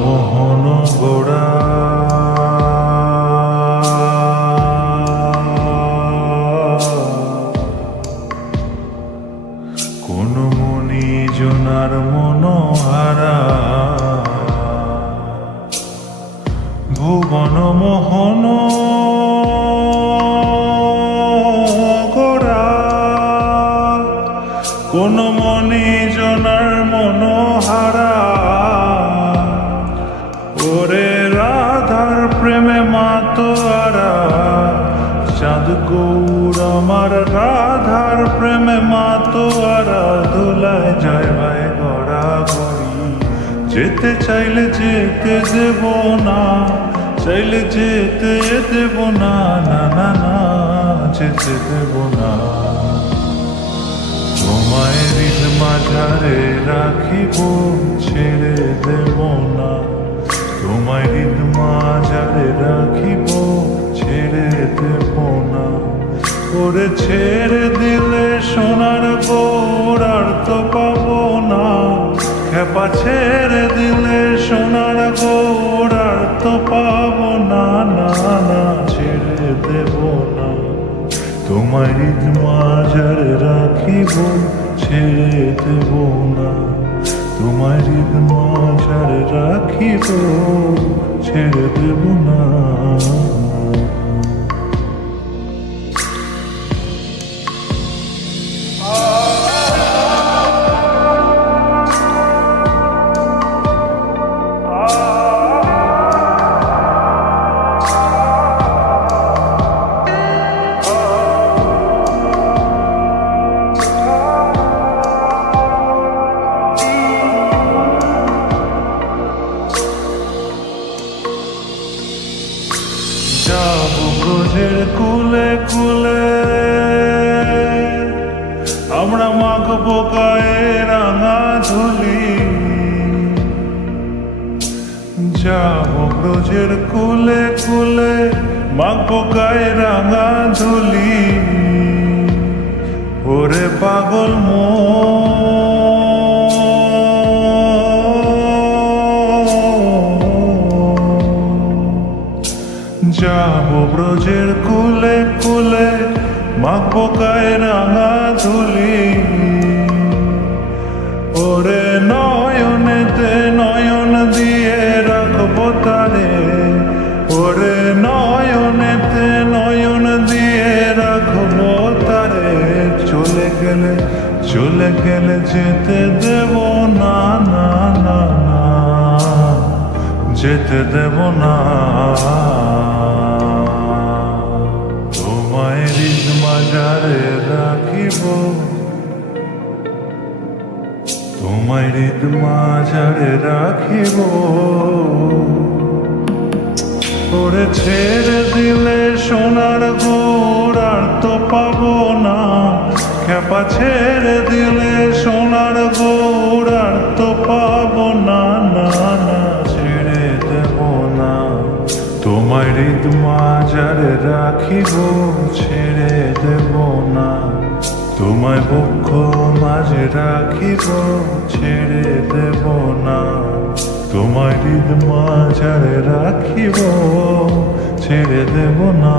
মোহন গোড়া কোন মনি জনার মনোহারা ভুবন মোহন গোড়া কোন মনি জনার মনোহারা ওরে রাধার প্রেমে মাতোয়ারা চাঁদ গৌর আমার রাধার প্রেমে মাতোয়ারা দোলায় যায় ভাই গড়া গড়ি যেতে চাইলে যেতে দেব না চাইলে যেতে দেব না না না না যেতে দেব না তোমায় ঋণ মাঝারে রাখিব ছেড়ে দেব না তোমায় হৃদ মাঝারে রাখিব ছেড়ে দেব না ওরে ছেড়ে দিলে সোনার গৌর আর তো পাবো না খেপা ছেড়ে দিলে সোনার গৌর আর তো পাবো না না না ছেড়ে দেব না তোমায় হৃদ মাঝারে রাখিব ছেড়ে দেব না তোমায় হৃদ মাঝারে রাখিব ছেড়ে দেব না যাবো ব্রজের কুলে কুলে আমরা মাখবো গায়ে রাঙা ধুলি যাবো ব্রজের কুলে কুলে মাখবো গায়ে রাঙা ধুলি ওরে পাগল যাবো ব্রজের কুলে কুলে মাখবো গায়ে রাঙা ধুলি ওরে নয়নেতে নয়ন দিয়ে রাখবো তারে ওরে নয়নেতে নয়ন দিয়ে রাখবো তারে চলে গেলে যেতে দেব না না না না যেতে দেব না তোমায় হৃদ মাঝারে রাখিব তোমায় হৃদ মাঝারে রাখিব ওরে ছেড়ে দিলে সোনার গৌর আর তো পাবো না খেপা ছেড়ে দিলে সোনার গৌর আর তো পাবো না না না ছেড়ে দেব না তোমায় হৃদ মাঝারে রাখিব ছেড়ে দেব না তোমায় বক্ষ মাঝে রাখিব ছেড়ে দেব না তোমায় হৃদ মাঝারে রাখিব ছেড়ে দেব না